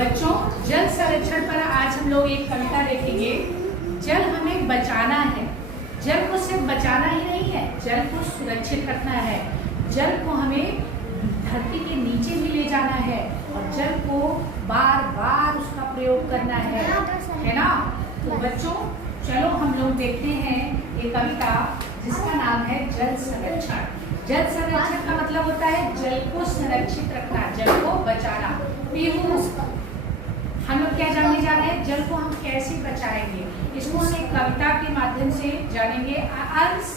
बच्चों, जल संरक्षण पर आज हम लोग एक कविता देखेंगे। जल हमें बचाना है। जल को सिर्फ बचाना ही नहीं है, जल को सुरक्षित रखना है। जल को हमें धरती के नीचे भी ले जाना है और जल को बार बार उसका प्रयोग करना है ना। तो बच्चों चलो हम लोग देखते हैं ये कविता जिसका नाम है जल संरक्षण। जल संरक्षण का मतलब होता है जल को संरक्षित रखना, जल को बचाना। हम लोग क्या जानने जा रहे हैं, जल को हम कैसे बचाएंगे, इसको हम एक कविता के माध्यम से जानेंगे। अंश,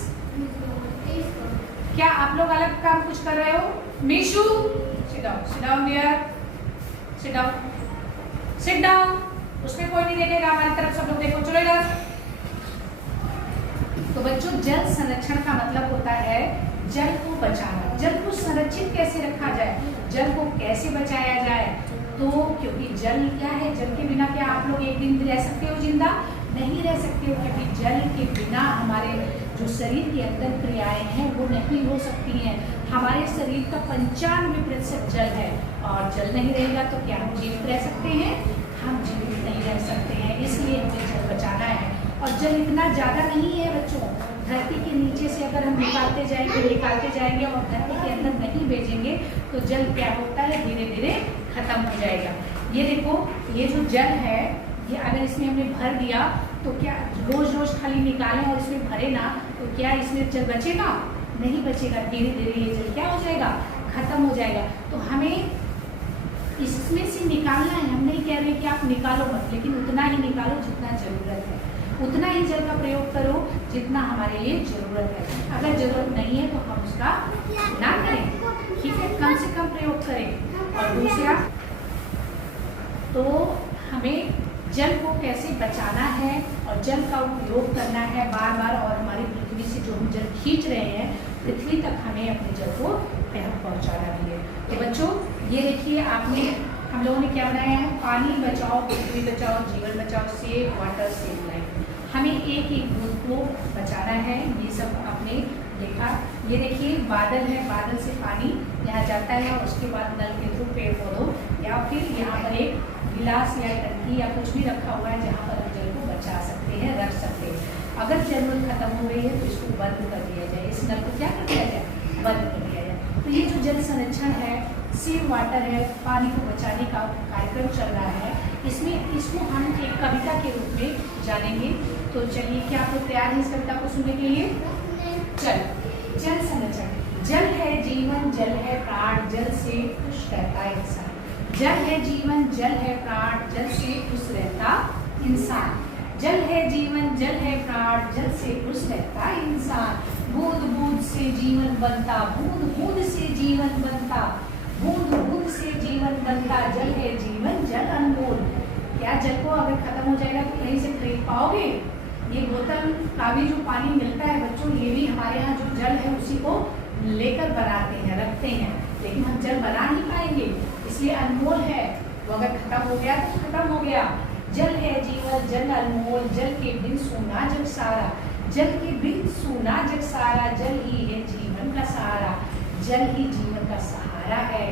क्या आप लोग अलग काम कुछ कर रहे हो? मीशू, sit down dear, sit down। उसमें कोई नहीं देखेगा, हमारी तरफ सब लोग देखो, चलो इधर। तो बच्चों, जल संरक्षण का मतलब होता है जल को बचाना। जल को संरक्षित कैसे रखा जाए, जल को कैसे बचाया जाए। तो क्योंकि जल क्या है, जल के बिना क्या आप लोग एक दिन भी रह सकते हो जिंदा? नहीं रह सकते हो, क्योंकि जल के बिना हमारे जो शरीर की अंदर क्रियाएं हैं वो नहीं हो सकती हैं। हमारे शरीर का 95% जल है और जल नहीं रहेगा तो क्या हम जीवित रह सकते हैं? हम जीवित नहीं रह सकते हैं। इसलिए हमें जल बचाना है। और जल इतना ज़्यादा नहीं है बच्चों, धरती के नीचे से अगर हम निकालते जाएंगे और धरती के अंदर नहीं भेजेंगे तो जल क्या होता है, धीरे धीरे खत्म हो जाएगा। ये देखो, ये जो जल है, ये अगर इसमें हमने भर दिया तो क्या रोज रोज खाली निकालें और इसमें भरे ना तो क्या इसमें जल बचेगा? नहीं बचेगा। धीरे धीरे ये जल क्या हो जाएगा, खत्म हो जाएगा। तो हमें इसमें से निकालना है। हम नहीं कह रहे कि आप निकालो मत, लेकिन उतना ही निकालो जितना जरूरत है, उतना ही जल का प्रयोग करो जितना हमारे लिए जरूरत है। अगर जरूरत नहीं है तो हम उसका ना करें, ठीक है, कम से कम प्रयोग करें। और दूसरा, तो हमें जल को कैसे बचाना है और जल का उपयोग करना है बार बार। और हमारी पृथ्वी से जो हम जल खींच रहे हैं, पृथ्वी तक हमें अपने जल को पहुंचाना भी है। तो बच्चों, ये देखिए, हम लोगों ने क्या बनाया है, पानी बचाओ, पृथ्वी बचाओ, जीवन बचाओ, सेव वाटर सेव लाइफ। हमें एक एक बूंद को बचाना है। ये सब आपने देखा। ये देखिए, बादल है, बादल से पानी यहाँ जाता है और उसके बाद नल के थ्रू पेड़ पौधों या फिर यहाँ पर एक गिलास या टंकी या कुछ भी रखा हुआ है जहाँ पर हम जल को बचा सकते हैं, रख सकते हैं। अगर जरूरत खत्म हो गई है तो इसको बंद कर दिया जाए, इस नल को क्या कर दिया जाए, बंद कर दिया जाए। तो ये जो जल संरक्षण है, सेव वाटर है, पानी को बचाने का कार्यक्रम चल रहा है, इसको हम एक कविता के रूप में जानेंगे। तो चलिए, क्या आप लोग तैयार हैं इस कविता को सुनने के लिए? चल, जल संरक्षण। जल है जीवन, जल है प्राण, जल से खुश रहता इंसान। जल है जीवन, जल है प्राण, जल से खुश रहता इंसान। जल है जीवन, जल है प्राण, जल से खुश रहता इंसान। बूंद बूंद से जीवन बनता, बूंद बूंद से जीवन बनता, बूंद बूंद से जीवन बनता। जल है जीवन, जल अनमोल। क्या जल को अगर खत्म हो जाएगा तो कहीं से खरीद पाओगे? ये बोतल का भी जो पानी मिलता है बच्चों, ये भी हमारे यहाँ जो जल है उसी को लेकर बनाते हैं, रखते हैं, लेकिन हम जल बना नहीं पाएंगे, इसलिए अनमोल है। वो अगर खत्म हो गया तो खत्म हो गया। जल है जीवन, जल अनमोल, जल के बिन सूना जग सारा, जल के बिन सूना जग सारा। जल ही है जीवन का सहारा, जल ही जीवन का सहारा है।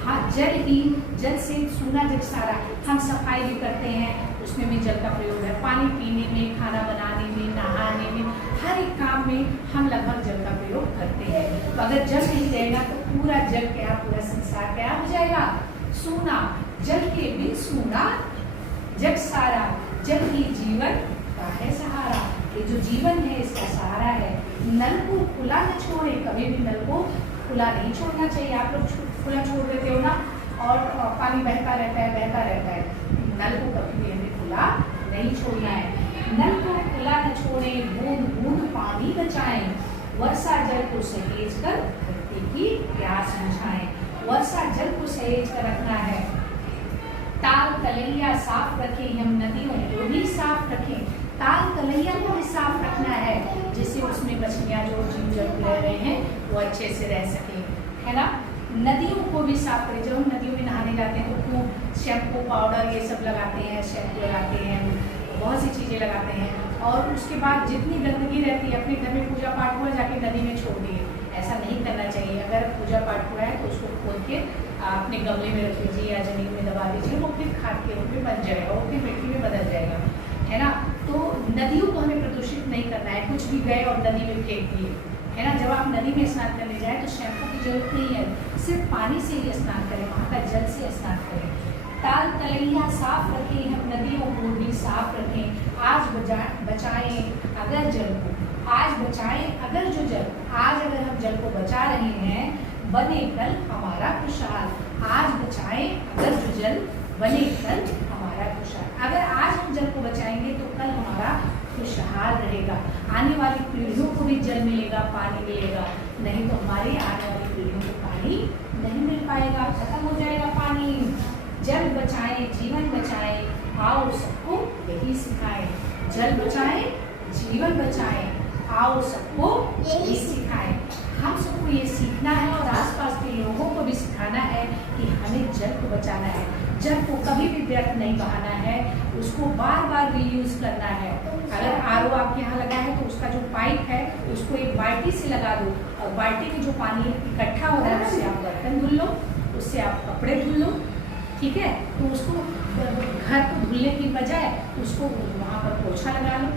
हाँ, जल से सूना जग सारा। हम सफाई भी करते हैं, उसमें भी जल का प्रयोग है। पानी पीने में, खाना बनाने में, नहाने में, हर एक काम में हम लगभग जल का प्रयोग करते हैं। तो अगर जल नहीं रहेगा तो पूरा जल क्या, पूरा संसार क्या हो जाएगा, सूना। जल के बिन सूना जग सारा, जल ही जीवन का है सहारा। ये जो जीवन है इसका सहारा है। नल को खुला न छोड़े, कभी भी नल को खुला नहीं छोड़ना चाहिए। आप लोग खुला छोड़ देते हो ना और पानी बहता रहता है। नल को कभी भी हमें खुला नहीं छोड़ना है। नल को खुला न छोड़े, बूंद बूंद पानी बचाएं, वर्षा जल को सहेज कर धरती की प्यास बुझाएं। वर्षा जल को सहेज कर रखना है। ताल तलैया साफ रखें, हम नदियों को भी साफ रखें। ताल तलैया को भी साफ रखना है, जिससे उसमें मछलियाँ जो जीव जंतु रह रहे हैं वो अच्छे से रह सकें, है ना। नदियों को भी साफ करें। जब हम नदियों में नहाने जाते हैं तो खूब शैम्पू पाउडर ये सब लगाते हैं, शैम्पू लगाते हैं, बहुत सी चीज़ें लगाते हैं। और उसके बाद जितनी गंदगी रहती है, अपने घर में पूजा पाठ हुआ, जाके नदी में छोड़ दिए, ऐसा नहीं करना चाहिए। अगर पूजा पाठ हुआ है तो उसको खोल के अपने गमले में रख लीजिए या जमीन में दबा दीजिए, वो फिर खाद के रूप में बन जाएगा, वो फिर मिट्टी में बदल जाएगा, है ना। तो नदियों को हमें प्रदूषित नहीं करना है, कुछ भी गए और नदी में फेंक दिए, है ना। जब आप नदी में स्नान करने जाए तो शैम्पू की जरूरत नहीं है, सिर्फ पानी से ही स्नान करें, वहाँ का जल से स्नान करें। ताल तलैया साफ रखें, हम नदियों को भी साफ रखें। आज बचाएं अगर जल को, आज बचाएं अगर जो जल, आज अगर हम जल को बचा रहे हैं, बने कल हमारा खुशहाल। आज बचाएं अगर जो जल, बने कल हमारा खुशहाल। अगर आज हम जल को बचाएंगे तो कल हमारा खुशहाल रहेगा, आने वाली पीढ़ियों को भी जल मिलेगा, पानी मिलेगा। नहीं तो हमारी आने वाली पीढ़ियों को पानी नहीं मिल पाएगा, खत्म हो जाएगा पानी। जल बचाएं जीवन बचाएं, आओ सबको यही सिखाएं। जल बचाएं जीवन बचाएं, आओ सबको यही सिखाएं। हम सबको ये सीखना है और आसपास के लोगों को भी सिखाना है कि हमें जल को बचाना है। जल को कभी भी व्यर्थ नहीं बहाना है, उसको बार बार रीयूज करना है। अगर आरओ आपके यहाँ लगा है तो उसका जो पाइप है उसको एक बाल्टी से लगा दो, और बाल्टी में जो पानी इकट्ठा हो रहा है उससे आप बर्तन धुल लो, उससे आप कपड़े धुल लो, ठीक है। तो उसको घर को धुलने की बजाय उसको वहाँ पर पोछा लगा लो।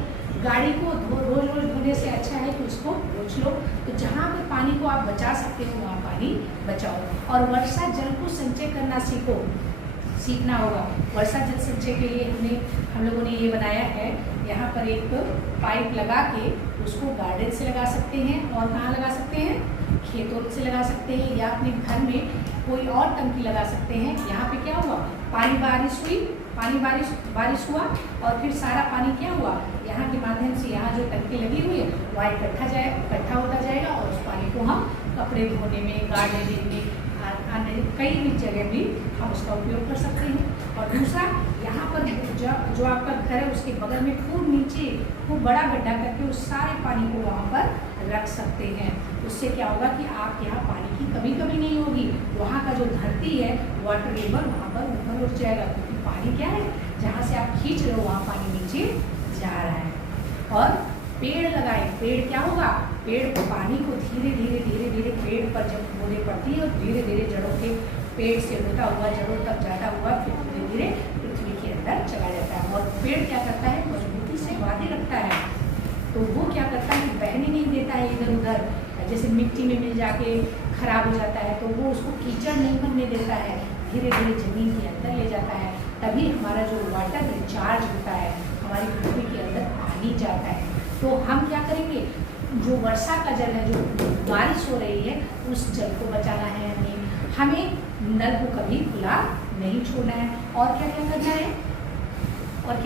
गाड़ी को रोज रोज धोने से अच्छा है कि उसको पोंछ लो। तो जहाँ पर पानी को आप बचा सकते हो वहाँ पानी बचाओ। और वर्षा जल को संचय करना सीखना होगा। वर्षा जल संचय के लिए हम लोगों ने ये बनाया है, यहाँ पर एक पाइप लगा के उसको गार्डन से लगा सकते हैं, और कहाँ लगा सकते हैं, खेतों से लगा सकते हैं, या अपने घर में कोई और टंकी लगा सकते हैं। यहाँ पे क्या हुआ, पानी बारिश हुई, बारिश हुआ और फिर सारा पानी क्या हुआ, यहाँ के माध्यम से यहाँ जो टंकी लगी हुई है वह इकट्ठा होता जाएगा, और उस पानी को हम कपड़े धोने में, गार्डनिंग में, अन्य कई भी जगह भी हम उसका उपयोग कर सकते हैं। और दूसरा, यहाँ पर जो आपका घर है उसके बगल में खूब नीचे खूब बड़ा गड्ढा करके उस सारे पानी को वहाँ पर रख सकते हैं। उससे क्या होगा कि आप यहाँ पानी की कमी नहीं होगी। वहाँ का जो धरती है, वाटर लेवल वहाँ पर ऊपर उठ जाएगा, क्योंकि पानी क्या है, जहाँ से आप खींच रहे हो वहाँ पानी नीचे जा रहा है। और पेड़ लगाएं, पेड़ क्या होगा, पेड़ को पानी को धीरे धीरे पेड़ पर जब बूंदें पड़ती है और धीरे धीरे जड़ों के, पेड़ से होता हुआ जड़ों तक जाता हुआ फिर धीरे धीरे पृथ्वी के अंदर चला जाता है। और पेड़ क्या करता है, मजबूती से बांधे रखता है, तो वो क्या करता है, बहने नहीं देता है इधर उधर। जैसे मिट्टी में मिल जाके खराब हो जाता है तो वो उसको कीचड़ नहीं बनने देता है, धीरे धीरे जमीन के अंदर ले जाता है। तभी हमारा जो वाटर रिचार्ज होता है, हमारी पृथ्वी के अंदर पानी जाता है। तो हम क्या करेंगे, जो वर्षा का जल है, जो बारिश हो रही है, उस जल को बचाना है। हमें नल को कभी खुला नहीं छोड़ना है। और क्या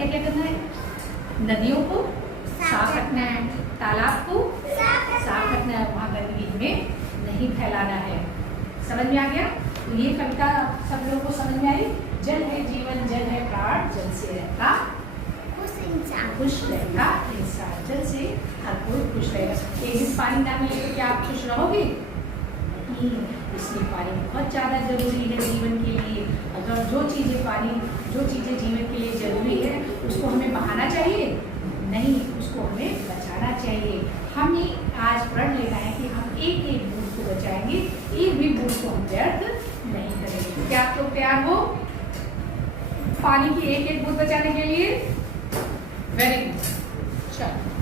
क्या करना है, नदियों को साफ रखना है, तालाब को साफ रखना है, वहाँ गंदगी हमें नहीं फैलाना है। समझ में आ गया? तो ये कविता सब लोगों को समझ में आई। जल है जीवन, जल है प्राण, जल से रहता खुश रहेगा इंसान, जल से हर कोई खुश रहेगा। एक दिन पानी ना मिले तो क्या आप खुश रहोगे? इसलिए पानी बहुत ज़्यादा जरूरी है जीवन के लिए। अगर जो चीज़ें जीवन के लिए जरूरी है उसको हमें बहाना चाहिए नहीं, उसको हमें बचाना चाहिए। हमें आज प्रण लेना है कि हम एक एक बूंद को बचाएंगे, एक भी बूंद को हम व्यर्थ नहीं करेंगे। क्या आप लोग तैयार हो पानी की एक एक बूंद बचाने के लिए? वेरी गुड, चलो।